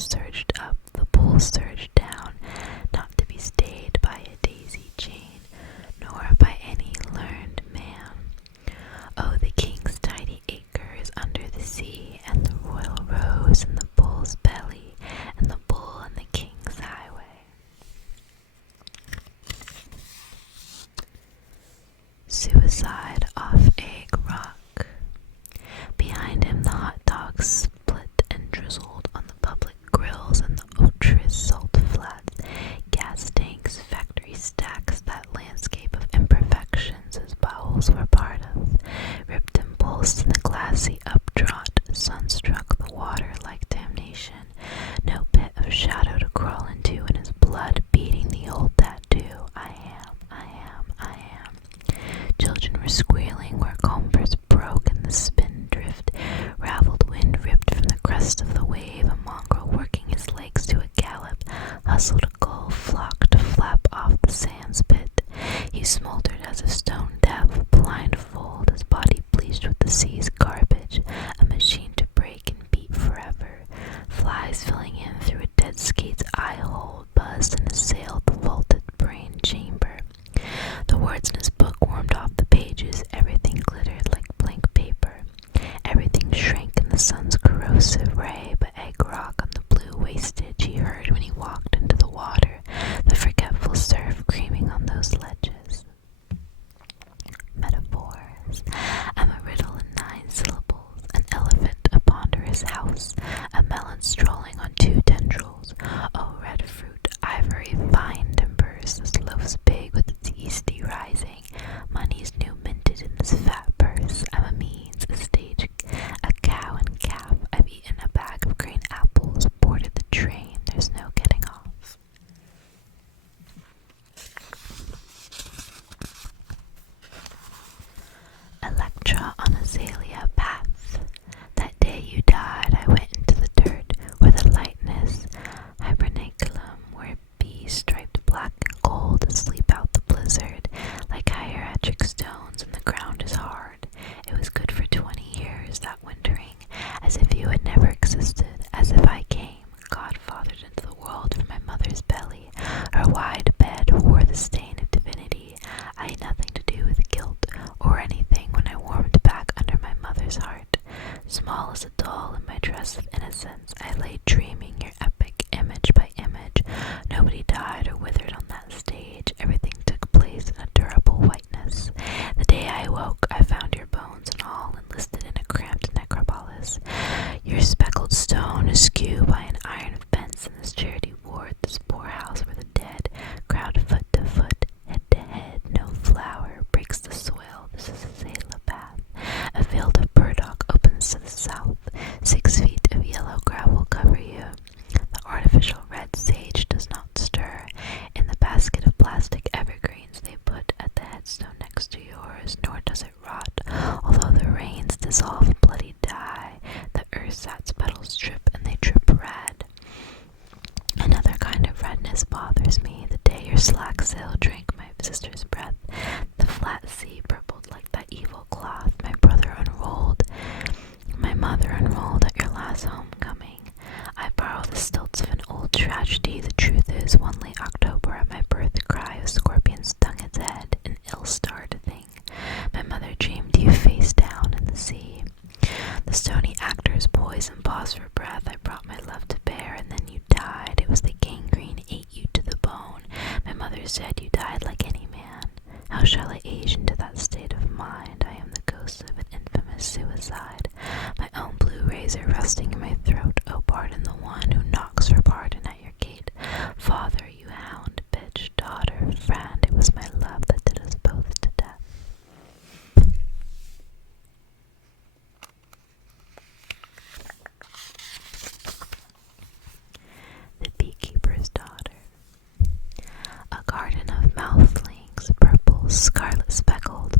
surged up, the bull surged down, not to be stayed by a daisy chain, nor by any learned man. Oh, the king's tiny acre is under the sea, and the royal rose in the bull's belly, and the bull in the king's highway. Suicide off Egg Rock. Behind him the hot dogs split and drizzled on the public grills and the Otris salt flats, gas tanks, factory stacks, that landscape of imperfections his bowels were part of, ripped and pulsed in the glassy updraught, sun-struck the water like damnation, no pit of shadow to crawl into, and his blood beating the old tattoo, I am, I am, I am. Children were squealing where combers broke in the spin drift, raveled wind ripped from the crest of the wave, a mongrel working his legs to a gallop, hustled a gull flock to flap off the sands pit. He smoldered as if stone deaf, blindfold, his body bleached with the sea's garbage, a machine to break and beat forever. Flies filling in through a dead skate's eye hole buzzed and assailed the vaulted brain chamber. The words in his book warmed off the pages, everything glittered like blank paper. Everything shrank in the sun's corrosive ray, but Egg Rock on the blue wastage he heard when he walked into the water, the forgetful surf creaming on those ledges. Metaphors. I'm a riddle in 9 syllables, an elephant, a ponderous house, a melon strolling on 2 tendrils. Oh, red fruit, ivory, vine timbers, this loaf's big with its yeasty rising. Money's new minted in this fat purse. I'm a means, a stage, a cow and calf. I've eaten a bag of green apples, boarded the train, there's no getting off. Electra on azalea path. That day you died, I went into the dirt where the lightness, hibernaculum, where bees striped black and gold sleep out the blizzard like hieratic stones, and the ground is hard. It was good for 20 years, that wintering, as if you had never existed, as if I came, godfathered into the world from my mother's belly. Her wide bed wore the stain of divinity. I had nothing to do with guilt or anything when I warmed back under my mother's heart. Small as a doll in my dress of innocence, I lay dreaming your epic image by image. Nobody died or withered on that stage. Everything took place in a durable whiteness. The day I awoke, I found your bones and all enlisted in a cramped necropolis. Your speckled stone askew by an iron fence in this charity ward, this poorhouse where the dead crowd foot to foot, head to head. No flower breaks the soil. This is a Zala path. A field of burdock opens to the south. 6 feet of yellow gravel cover you. The artificial red sage does not stir. In the basket of plastic evergreens they put at the headstone next to yours, nor does it rot, although the rains dissolve bloody dye. The ersatz petals drip and they drip red. Another kind of redness bothers me. The day your slack sail drank my sister's breath, the flat sea purpled like that evil cloth my brother unrolled, my mother unrolled at your last homecoming. I borrow the stilts of an old tragedy. The truth is, one late October at my birth, a cry of scorpion stung its head, an ill-starred thing. My mother dreamed you face down in the sea. The stony actors poise and pause for breath. I brought my love to bear, and then you died. It was the gangrene ate you to the bone. My mother said you died like any man. How shall I age into that state of mind? I am the ghost of an infamous suicide. My own blue razor rusting in my throat. Oh, pardon the one who knocks for pardon at your gate. Father, you hound, bitch, daughter, friend, it was my love that did us both to death. The Beekeeper's Daughter. A garden of mouthlings, purple, scarlet speckled,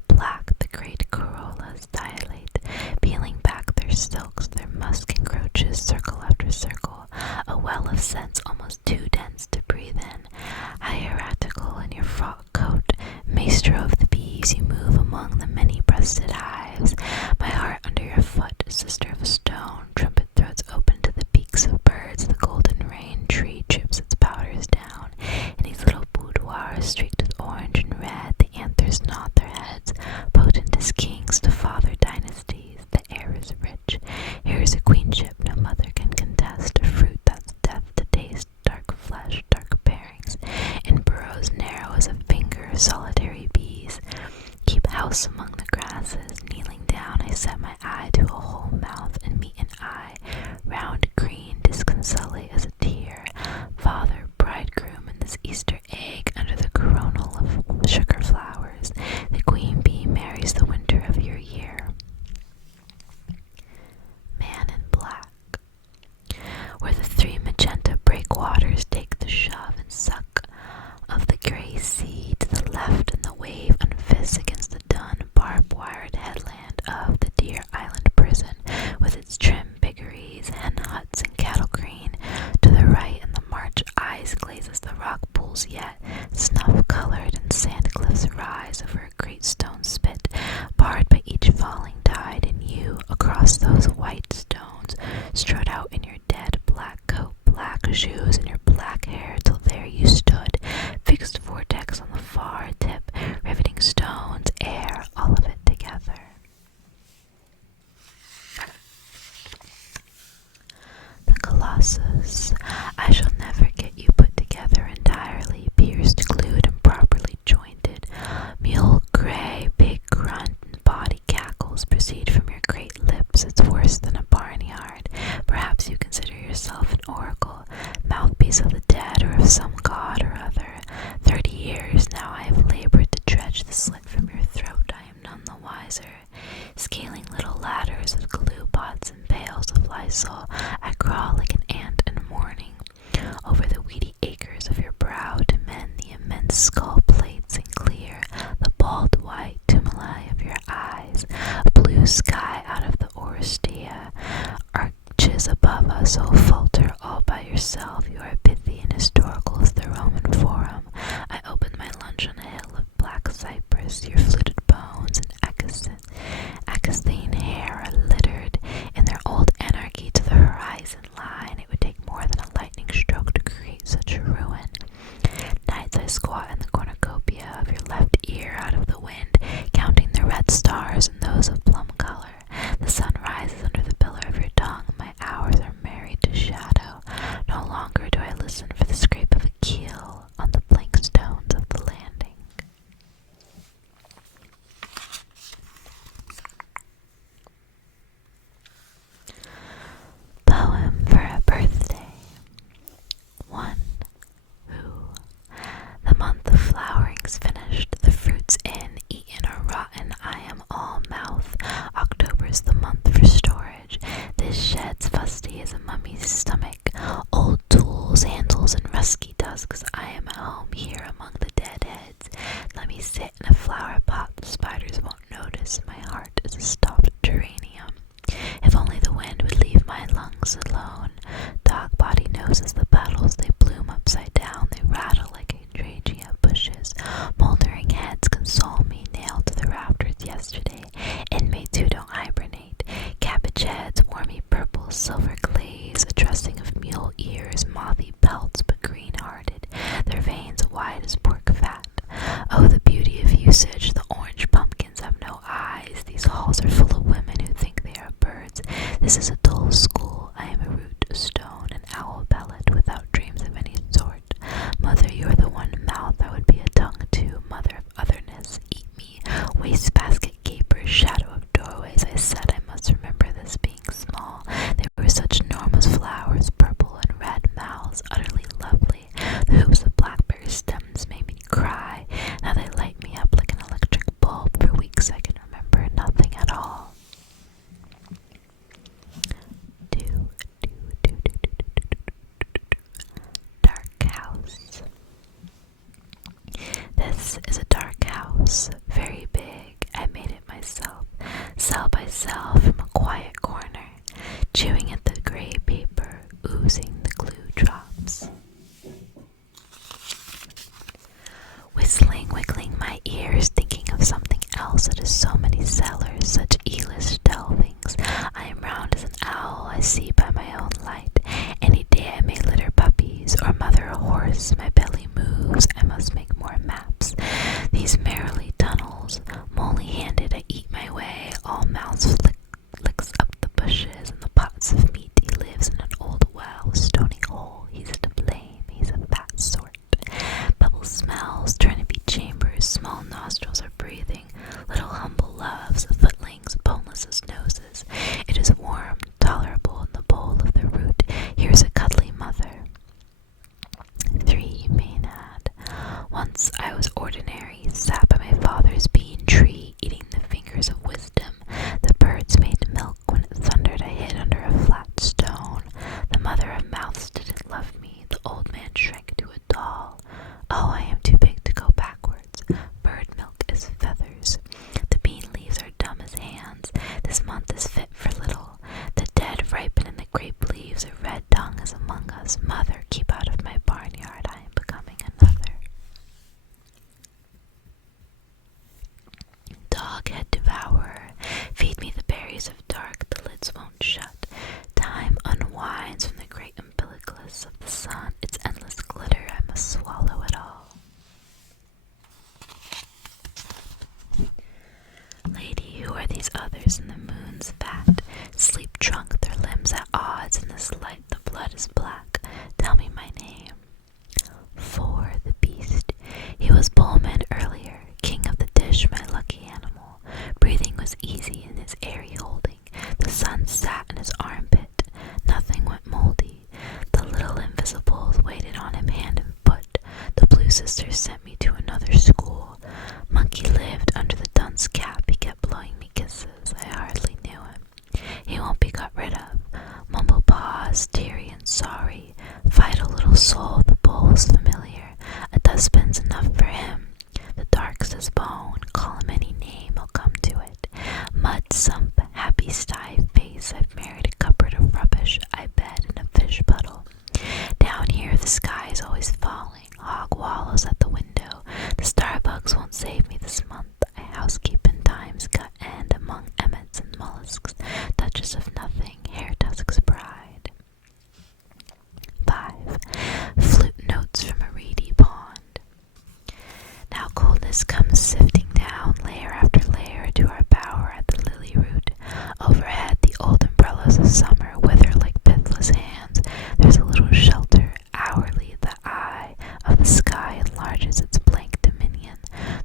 castles, yet snuff-colored, and sand cliffs rise over a great stone spit, barred by each falling tide, and you, across those white stones, strode out in your dead black coat, black shoes, and your black hair, till there you stood, fixed vortex on the far tip, riveting stones, air, all of it together. The Colossus. I shall never get you put together entirely, pierced, glued, and properly jointed. Mule gray, big grunt, and body cackles proceed from your great lips. It's worse than a barnyard. Perhaps you consider yourself an oracle, mouthpiece of the dead or of some god or other. 30 years now I have labored to dredge the slit from your throat. I am none the wiser. Scaling little ladders of glue pots and pails of Lysol, I crawl like an ant in mourning over the weedy acres of your brow to mend the immense skull plates and clear the bald white tumuli of your eyes. Blue sky out of the Orostea arches above us. Oh, falter all by yourself. You are pithy and historical as the Roman Forum. I opened my lunch on a hill of black cypress. Your fluted bones and Acathine hair are littered in their old anarchy to the horizon line. It would take more than a lightning stroke to create such a ruin. Nights I squat in the cornucopia of your left ear out of the wind, counting the red stars and those of plum color. The sun rises under the pillar of your tongue. My hours are married to shadow. No longer do I listen for the scrape of a keel on the blank stones of the landing. Poem for a birthday. 1. The month of flowering's finished, the fruit's in, eaten or rotten, I am all mouth. October's the month for storage. This shed's fusty as a mummy's stomach. Old tools, handles, and rusky tusks. I am at home here among the dead heads. Let me sit in a flower pot, the spiders won't notice. My heart is a stopped geranium. If only the wind would leave my lungs alone. Dog body noses the petals, they bloom upside down, they rattle like hydrangea bushes. Moldering heads console me, nailed to the rafters yesterday. Inmates who don't hibernate. Cabbage heads, wormy purple, silver glaze, a dressing of mule ears, mothy pelts but green-hearted, their veins wide as pork fat. Oh, the beauty of usage, the orange pumpkins have no eyes. These halls are full of women who think they are birds. This is a dull school. I am a root, a stone, an owl pellet, without dreams of any sort. Mother, you are the one mouth I would be a tongue to. Mother of otherness, eat me. Wastebasket gaper, shadow of doorways. I said I must remember this being small. They were such enormous flowers, purple and red mouths, two sisters sent me to another school. Monkey lived under the dunce cap. He kept blowing me kisses. I hardly knew him. He won't be got rid of. Mumble paws, teary and sorry. Vital little soul, the bowl's familiar. A dustbin's enough for him. The dark's his bone. Call him any name, he'll come to it. Mud sump, happy sty face. I've married a cupboard of rubbish. I bed in a fish puddle. Down here the sky is always falling. Hog wallows at the window. The starbucks won't save me this month. I housekeep in time's gut end among emmets and mollusks. Duchess of nothing, hair tusk's bride. 5. Flute notes from a reedy pond. Now coldness comes sifting down, layer after layer, to our bower at the lily root. Overhead the old umbrellas of summer wither like pithless hands. There's a little shelter. Hourly the eye of the sky enlarges its blank dominion.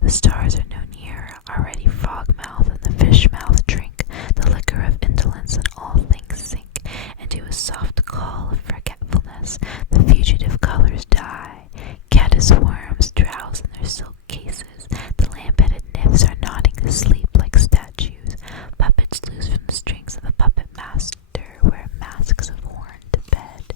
The stars are no nearer. Already frog-mouth and the fish-mouth drink the liquor of indolence, and all things sink into a soft call of forgetfulness. The fugitive colors die. Caddis worms drowse in their silk cases. The lamp-headed nymphs are nodding asleep like statues. Puppets loose from the strings of the puppet master wear masks of horn to bed.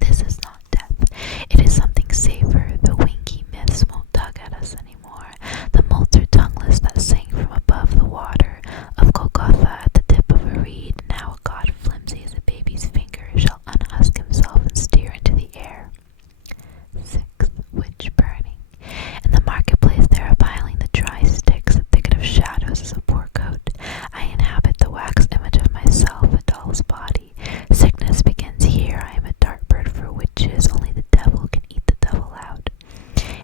This is not death. It is something safer. The winky myths won't tug at us anymore. The moults are tongueless that sang from above the water of Golgotha at the tip of a reed. Now a god flimsy as a baby's finger shall unhusk himself and steer into the air. 6. Witch burning. In the marketplace they are piling the dry sticks. A thicket of shadows is a poor coat. I inhabit the wax image of myself, a doll's body. Sickness begins here. I am a dart bird for witches. Only the devil can eat the devil out.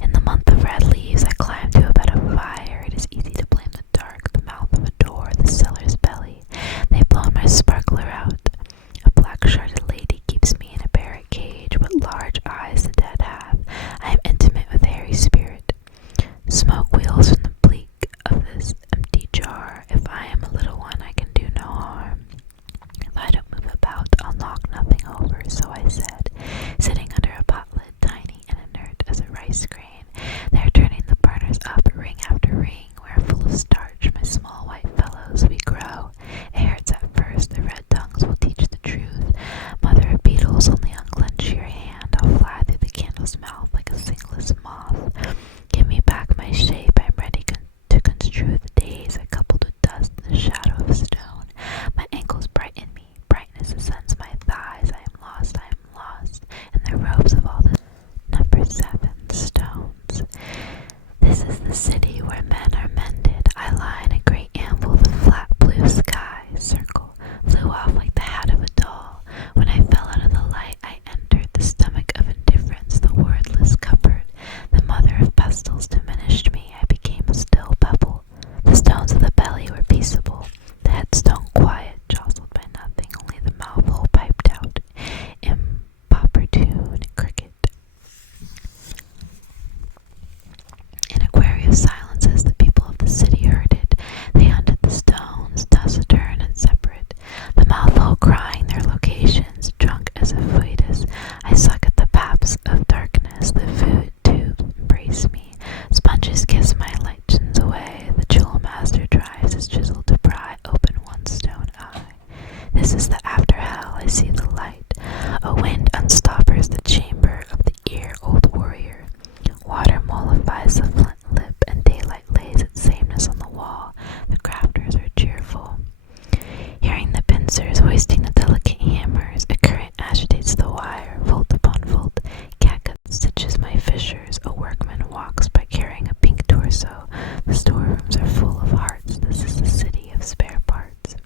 In the month of red leaves I climb to a bed of fire. It is easy to blame the dark, the mouth of a door, the cellar's belly. They've blown my sparkler out. A black-shirted lady keeps me in a barrack cage. What large eyes the dead have. I am intimate with hairy spirit. Smoke wheels from the bleak of this empty jar. If I am a little one, I can do no harm. If I don't move about, I'll knock nothing over, so I said, sitting under a pot lid, tiny and inert as a rice grain. They're turning the burners up, ring after ring. We're full of starch, my small white fellows, we grow. It hurts at first, the red tongues will teach the truth. Mother of beetles, only unclench your hand. I'll fly through the candle's mouth like a singless moth. Give me back my shape, I'm ready to construe the days I coupled with dust in the shadow of a stone. My ankles brighten me, brightness ascends my thighs. I am lost in the robes of all the number 7 stones. This is the city where men are mended. I lie in a great anvil, the flat blue sky circle flew off like the hat of a doll. When I fell out of the light, I entered the stomach of indifference, the wordless cupboard. The mother of pestles diminished me. I became a still pebble. The stones of the belly were peaceable, the headstone quiet, jostled by nothing, only the mouth hole piped out, improper cricket. In a query of silences, the people of the city heard it. They hunted the stones, taciturn and separate, the mouth hole crying their locations, drunk as a foetus. I suck at the paps of darkness, the food tubes embrace me, sponges kiss my lichens away, the jewel master drives his chisel to pry open one stone eye. This is the after hell, I see the light. A wind unstoppers the chamber of the ear, old warrior. Water mollifies the flint lip, and daylight lays its sameness on the wall. The crafters are cheerful. Hearing the pincers hoisting the delicate hammers, a current agitates the wire, volt upon volt. Catgut stitches my fissures. A workman walks by carrying a pink torso. The storerooms are full of hearts. This is the city of spare parts.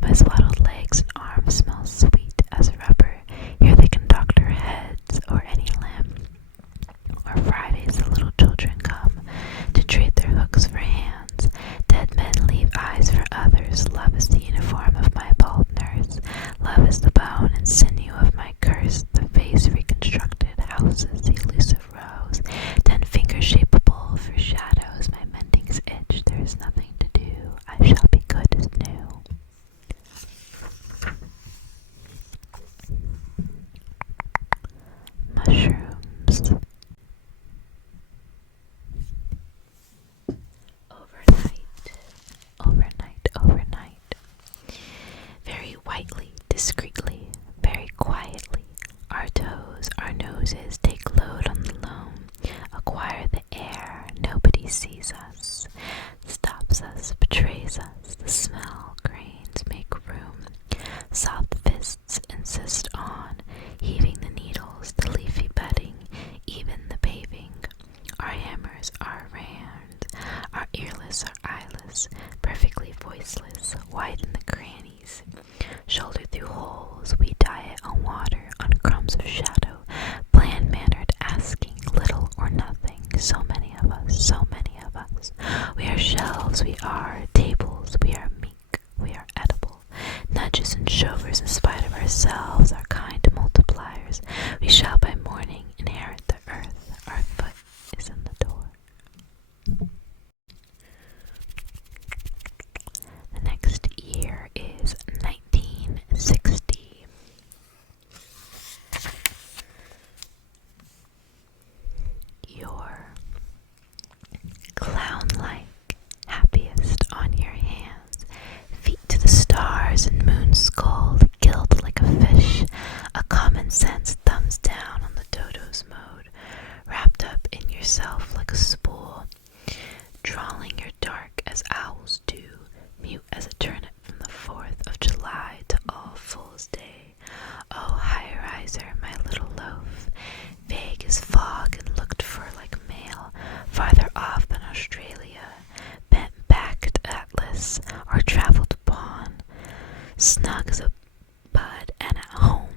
My swaddled legs and arms smell sweet as rubber. Here they can doctor heads or any limb. Or Fridays the little children come to trade their hooks for hands. Dead men leave eyes for others. Love is the uniform of my bald nurse. Love is the bone and sinew of my curse. The face reconstructed houses the elusive rose. 10 fingers shapeable for shadows. My mendings itch. There is nothing to do. I shall be good as new. Mushrooms. sends thumbs down on the dodo's mode, wrapped up in yourself like a spool, drawling your dark as owls do, mute as a turnip from the 4th of July to All Fool's Day. Oh, high riser, my little loaf, vague as fog and looked for like mail, farther off than Australia, bent-backed Atlas, or traveled upon, snug as a bud and at home,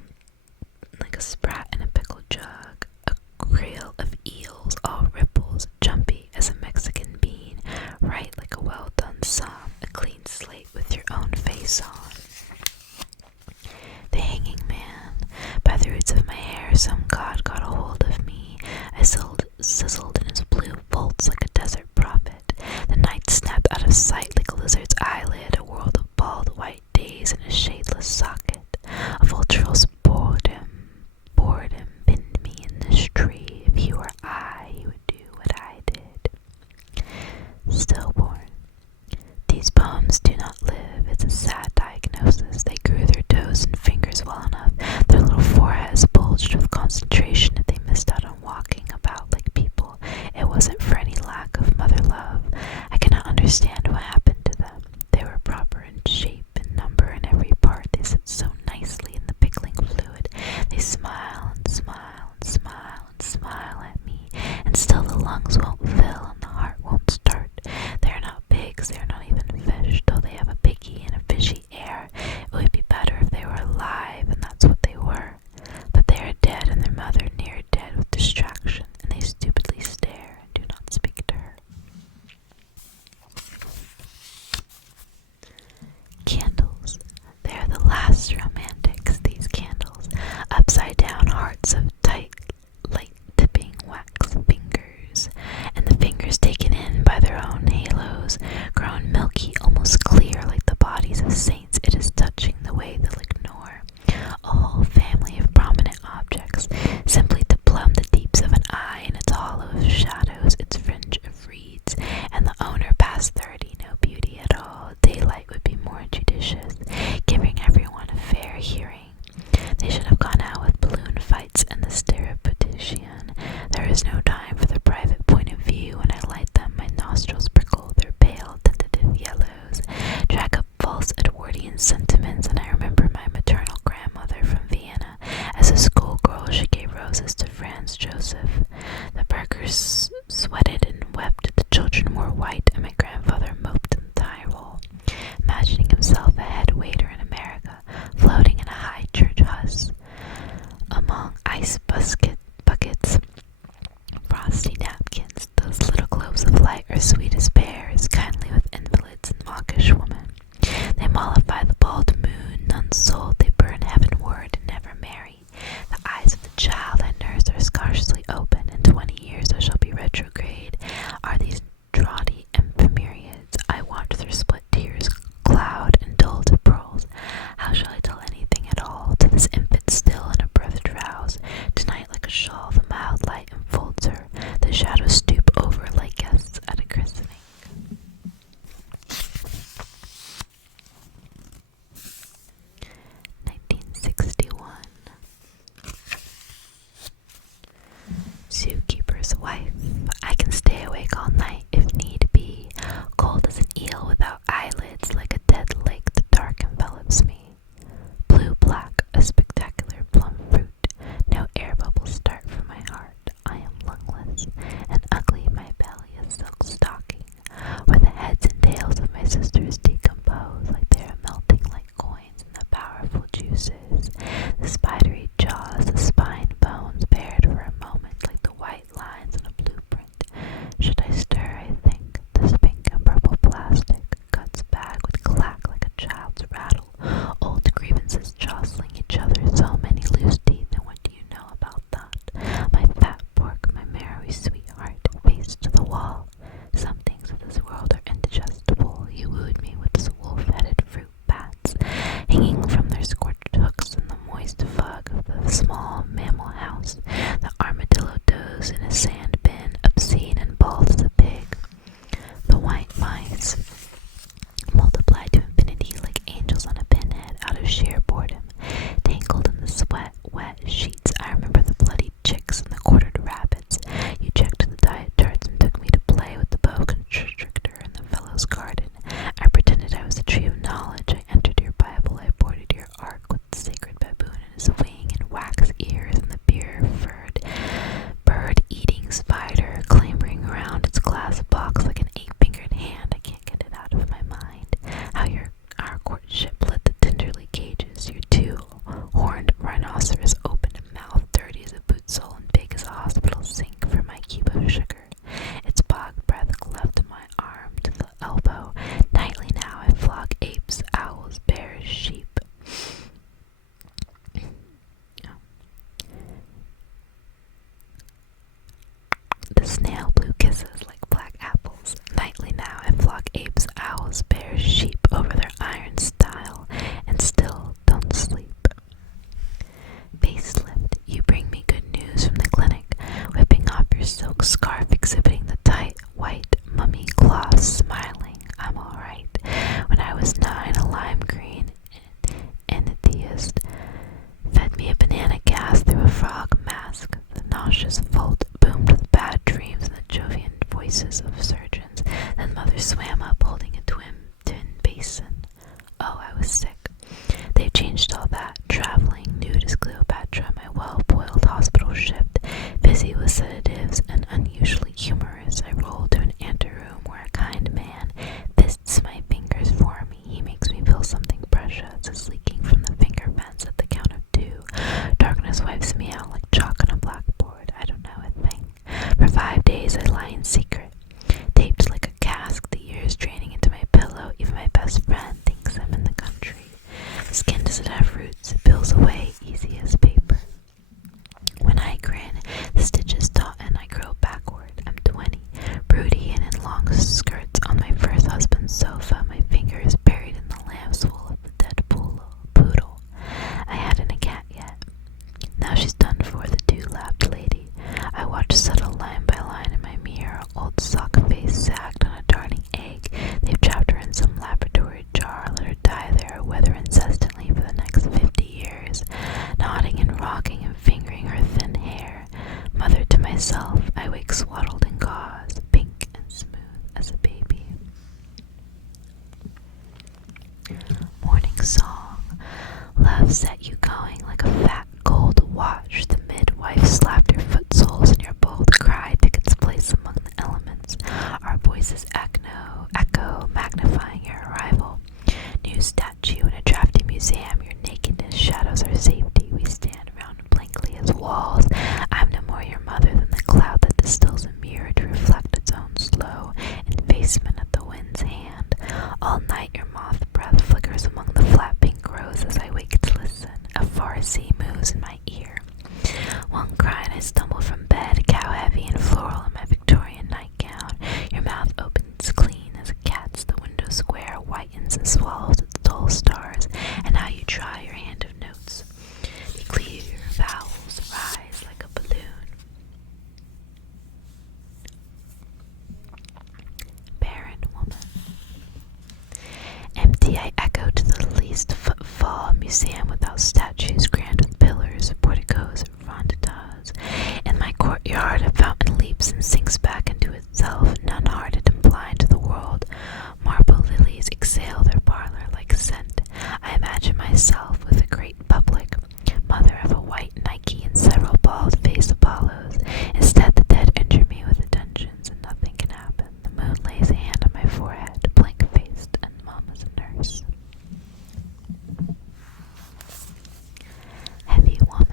like a sprat in a pickle jug, a creel of eels, all ripples, jumpy as a Mexican bean, right like a well-done psalm, a clean slate with your own face on. The hanging man, by the roots of my hair, some god got a hold of me. I sizzled in his blue bolts like a desert prophet. The night snapped out of sight like a lizard's eyelid, a world of bald white days in a shadeless socket. A vulture's boredom pinned me in this tree. If you were I, you would do what I did. Stillborn. These poems do not live. It's a sad diagnosis. They grew their toes and fingers well enough. Their little foreheads bulged with concentration if they missed out on walking about like people. It wasn't for any lack of mother love. I cannot understand what happened to them. They were proper in shape and number in every part. They sit so nicely in the pickling fluid. They smile and smile and smile and smile at me, and still the lungs won't fill and the heart won't start. They are not pigs, they are not even fish, though they have a piggy and a fishy air. It would be better if they were alive, and that's what they were. But they are dead, and their mother near dead with distraction, and they stupidly stare and do not speak to her. Candles. They are the last romantics, these candles. Upside down hearts of tight, light tipping wax fingers, and the fingers taken in by their own halos, grown milky, almost clear like the bodies of saints. It is touching the way they'll ignore a whole family of prominent objects, simply to plumb the deeps of an eye in its hollow of shadows, its fringe of reeds, and the owner past 30, no beauty at all. Daylight would be more judicious, giving everyone a fair hearing. They should have gone out with balloon fights and the stereoptician. There is no time for the private point of view. When I light them, my nostrils prickle their pale, tentative yellows, track up false Edwardian sentiments, and I remember my maternal grandmother from Vienna. As a schoolgirl, she gave roses to Franz Joseph. The Burgers sweated and wept, the children were white, and my grandfather moped in the Tyrol, imagining himself a head waiter in America, floating in a high church husk among ice buckets, frosty napkins. Those little globes of light are sweet as pears, kindly with invalids and mawkish women. They mollify the bald moon, none sold, they burn heavenward and never marry. The eyes of the child I nursed are scarcely open. In 20 years I shall be retrograde. Are these draughty ephemeraids? I watch their split tears cloud and dull to pearls. How shall I tell anything at all to this infant still in a breath drowse? Tonight like a shawl the mild light enfolds her. The shadows stoop over like guests at a christening. Zookeeper's wife. I can stay awake all night if need be, cold as an eel without eyelids, like a dead lake the dark envelops me. Blue-black, a spectacular plum fruit, no air bubbles start from my heart. I am lungless, and ugly my belly a silk stocking, where the heads and tails of my sisters decompose like they are melting like coins in the powerful juices. The spidery jaws, the spine bones bared for a moment like the white lines in a blueprint. Should I stir, I think, this pink and purple plastic, guts bag would clack like a child's rattle. Old grievances jostling each other, so many loose teeth, and what do you know about that? My fat pork, my marrowy sweetheart, face to the wall. Some things of this world are indigestible. You wooed me with this wolf-headed fruit bats, hanging from their scorched hooks in the moist fog of the small mammal house. The armadillo dozed in a sand bin, obscene and bald as a pig. The white mice multiplied to infinity like angels on a pinhead out of sheer boredom, tangled in the wet sheet hospital shift, busy with sedatives and unusually humorous. I roll to an anteroom where a kind man fists my fingers for me. He makes me feel something precious is leaking from the finger vents at the count of 2. Darkness wipes me out like chalk on a blackboard. I don't know a thing. For 5 days I lie in secret, taped like a cask, the years draining into my pillow. Even my best friend thinks I'm in the country. Skin doesn't have roots, it peels away easy as paper. When I grin, the stitches tauten, I grow backward. I'm 20, broody and in long skirts on my first husband's sofa. My finger is buried in the lamb's wool of the dead poodle. I hadn't a cat yet. Now she's done for, the dew-lapped lady. I watch settle line by line in my mirror. Old sock face sagged on a darning egg. They've trapped her in some laboratory jar, let her die there or weather incessantly for the next 50 years, nodding and rocking and fingering her thin hair. Mother to myself, I wake swaddled in gauze, pink and smooth as a baby. Morning song. Love set you going like a fat gold watch. The midwife slapped your foot soles and your bold cry took its place among the elements. Our voices echo, magnifying your arrival. New statue in a drafty museum, your nakedness shadows our safety. We stand round blankly as walls. I'm no more your mother than the cloud that distills a mirror to reflect its own slow effacement at the wind's hand. All night your moth breath flickers among the flat pink roses as I wake to listen. A far sea moves in my ear. One cry and I stumble from bed, cow heavy and floral in my Victorian nightgown. Your mouth opens clean as a cat's. The window square whitens and swallows its dull stars. And now you try your hand of notes. The clear vowels rise like a balloon. Barren woman. Empty, I echo to the least footfall. Museum without statues, grand with pillars, porticos, rondatas. In my courtyard, a fountain leaps and sinks back into itself, none-hearted and blind to the world. Marble lilies exhale their parlor like scent. I imagine myself with a great public, mother of a white Nike and several bald-faced Apollos. Instead, the dead injure me with attentions, and nothing can happen. The moon lays a hand on my forehead, blank-faced, and Mama's a nurse. Heavy woman.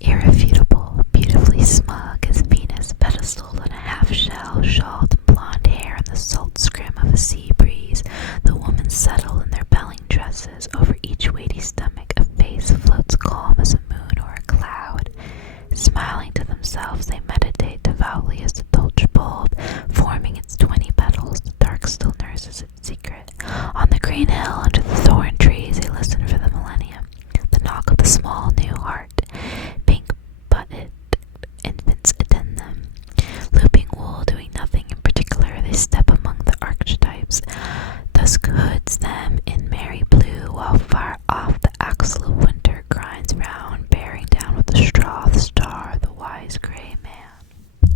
Irrefutable, beautifully smug as Venus pedestaled on a half-shell, shawled in blonde hair in the salt scrim of a sea breeze. The women settle in their belling dresses. Over each weighty stomach a face floats calm as a moon or a cloud. Smiling to themselves, they meditate devoutly as the Dulce bulb, forming its 20 petals. The dark still nurses its secret. On the green hill under the thorn trees, they listen for the millennium. The knock of the small new heart. Pink-butted infants attend them. Looping wool, doing nothing in particular, they step among the archetypes. Dusk hoods them in merry blue, while far off the axle of winter grinds round, bearing down with the straw the star, the wise grey man.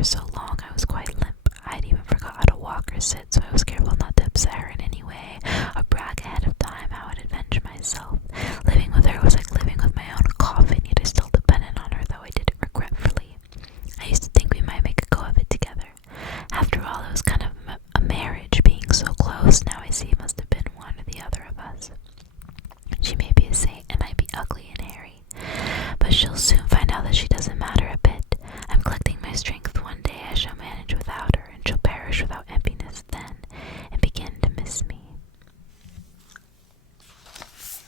for so long I was quite limp. I'd even forgot how to walk or sit, so I was careful not to upset her in any way or brag ahead of time how I'd avenge myself. Living with her was like living with my own coffin, yet I still depended on her, though I did it regretfully. I used to think we might make a go of it together. After all, it was kind of a marriage, being so close. Now I see it must have been one or the other of us. She may be a saint and I be ugly and hairy, but she'll soon find out that she doesn't matter a bit. I'm collecting my strength. One day I shall manage without her, and she'll perish without emptiness then, and begin to miss me. That's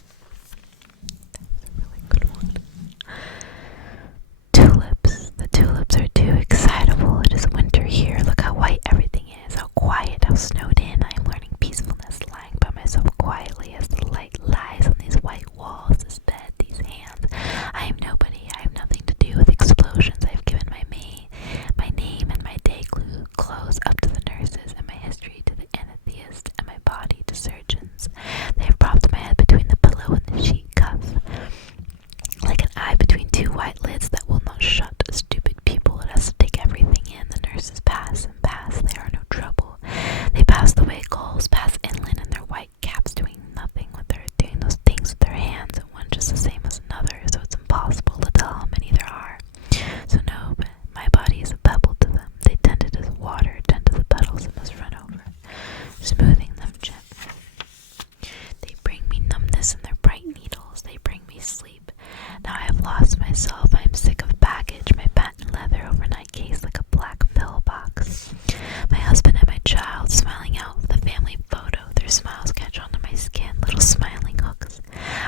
a really good one. Tulips. The tulips are too excitable. It is winter here. Look how white everything is, how quiet, how snowed in. I am learning peacefulness, lying by myself quietly as the light lies on these white walls, this bed, these hands. I am nobody. I have nothing to do with explosions. I have given my name and my day clothes up to the nurses, and my history to the anesthetists, and my body to surgeons. They have propped my head between the pillow and the sheet cuff, like an eye between two white lids that will not shut. Stupid people, it has to take everything in. The nurses pass and pass. They are no trouble. They pass the way gulls pass inland in their white caps, doing nothing when they're doing those things with their hands, and one just the same as another, so it's impossible to tell how many there are. So no, but my body is a pebble to them. They tend it as water tend to the petals it must run over, smoothing them gently. They bring me numbness and their bright needles. They bring me sleep. Now I have lost myself. I am sick of baggage, my patent leather overnight case like a black pillbox. My husband and my child smiling out of the family photo. Their smiles catch onto my skin, little smiling hooks.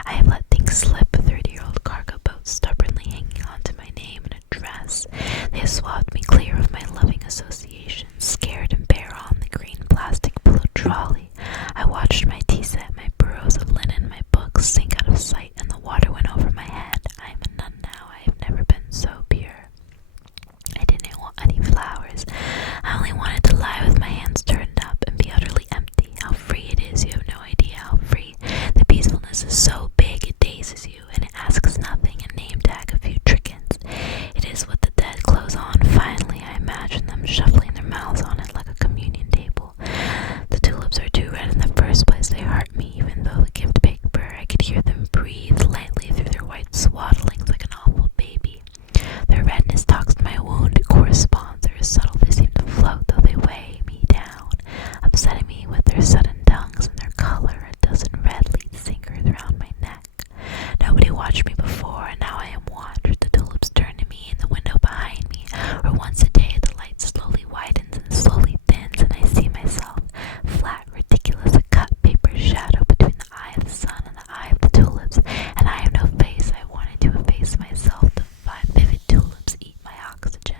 I have let things slip. A 30-year-old cargo boat stubbornly hanging onto my name and address. They have swabbed me clear of my loving associations, scared and bare on the green plastic pillow trolley. I watched my tea set, my burrows of linen, my books sink out of sight, and the water went over my head. I am a nun now. I have never been so pure. I didn't want any flowers. I only wanted to lie with my hands turned up and be utterly empty. How free it is, you have no idea how free. The peacefulness is so big it dazes you, and it asks nothing, a name tag, a few trinkets. It is what the dead close on. Finally, I imagine them shuffling their mouths on it like a communion table. The tulips are too red in the first place. They hurt me, even though the gift paper, I could hear them breathe lightly through their white swaddlings like an awful baby. Their redness talks to my wound. It corresponds. They are subtle. They seem to float, though they weigh me down, upsetting me with their sudden tongues and their color. A dozen red lead sinkers round my neck. Nobody watched me before, and now I am watched. The tulips turn to me in the window behind me, where once a day the light slowly widens and slowly thins, and I see myself, flat, ridiculous, a cut paper shadow between the eye of the sun and the eye of the tulips, and I have no face. I wanted to efface myself. The five vivid tulips eat my oxygen.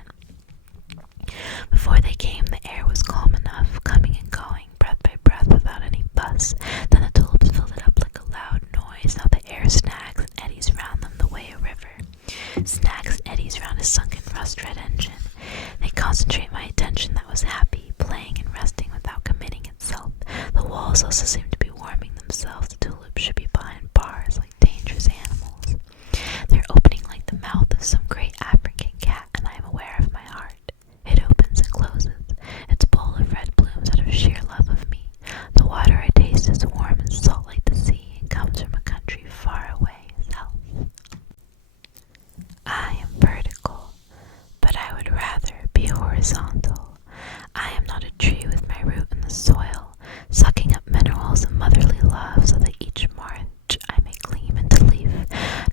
Before they came, the air was calm enough, coming and going, breath by breath, without any fuss. Then the tulips filled it up like a loud noise. Now the air snags and eddies round them the way a river snags and eddies round a sunken rust-red engine. They concentrate my attention that was happy, playing and resting without committing itself. The walls also seem to be warming themselves. The tulips should be behind bars like dangerous animals. They're opening like the mouth of some great African cat, and I am aware of my heart. It opens and closes, its bowl of red blooms out of sheer love of me. The water I taste is warm and salt like the sea, and comes from a country far away south. I am vertical, but I would rather be horizontal. I am not a tree with my root in the soil, sucking up minerals and motherly love so that each March I may gleam into leaf.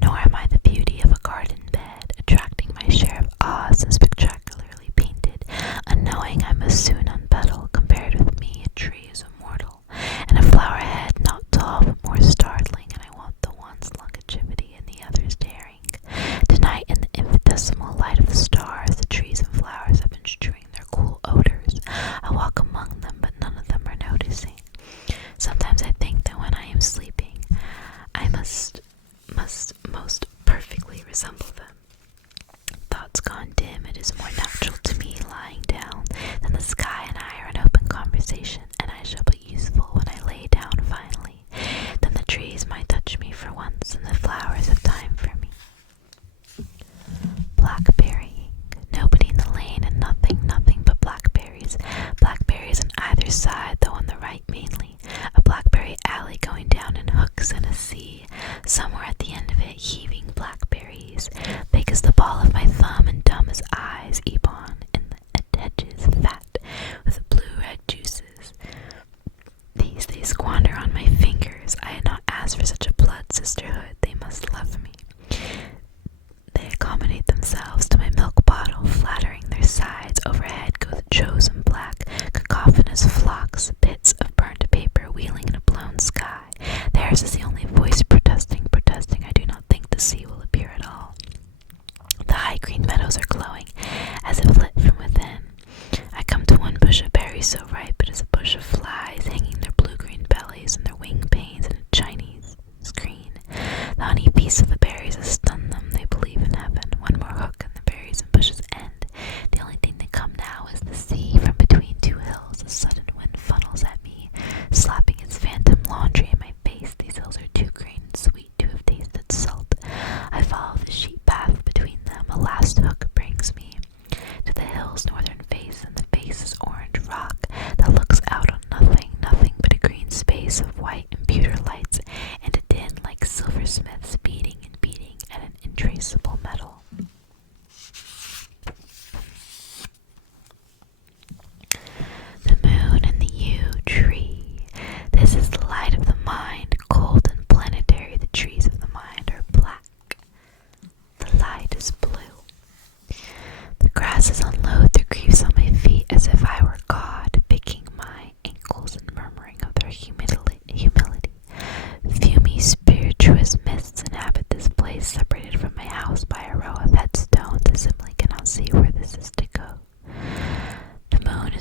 Nor am I the beauty of a garden bed, attracting my share of ahs and spectacularly painted, unknowing I must soon unpetal. Compared with me, a tree is immortal, and a flower head not tall but more startling, and I want the one's longevity and the other's daring. Tonight, in the infinitesimal light of the stars, the trees and flowers have been strewing their cool odors. I walk among them, but none of them are noticing. Sometimes I think that when I am sleeping, I must most perfectly resemble them. Thoughts gone dim, it is more natural to me lying down than the sky and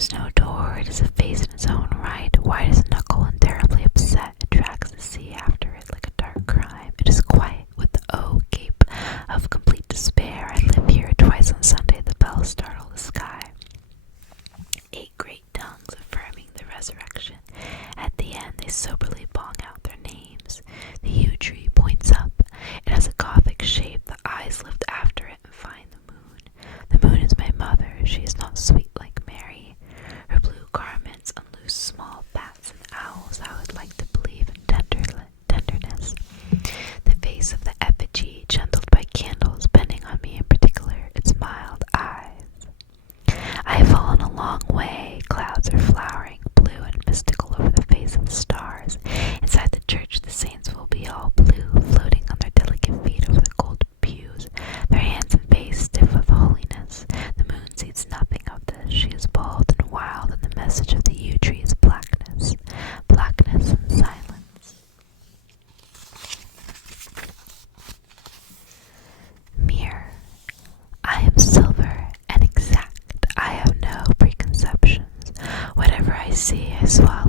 is no door, it is a face in its own right, white as a knuckle and terribly upset. It drags the sea after it like a dark crime. It is quiet with the gape of complete despair. I live here twice on Sunday, the bells startle the sky. 8 great tongues affirming the resurrection. At the end, they soberly bong out their names. The yew tree points up. It has a Gothic shape. The eyes lift after it and find the moon. The moon is my mother. She is not sweet like Mary. Her blue garments unloose small bats and owls. I would like to believe in tenderness. The face of the effigy, gentled by candles, bending on me in particular, its mild eyes. I have fallen a long way. Clouds are flowering, blue and mystical over the face of the stars. Inside the church, the saints will be all blue, floating on their delicate feet over the gold pews, their hands and face stiff with holiness. The moon sees nothing of this. She is bald and wild, and the message of the yew tree is blackness, blackness and silence. Mirror. I am silver and exact. I have no preconceptions. Whatever I see, I swallow.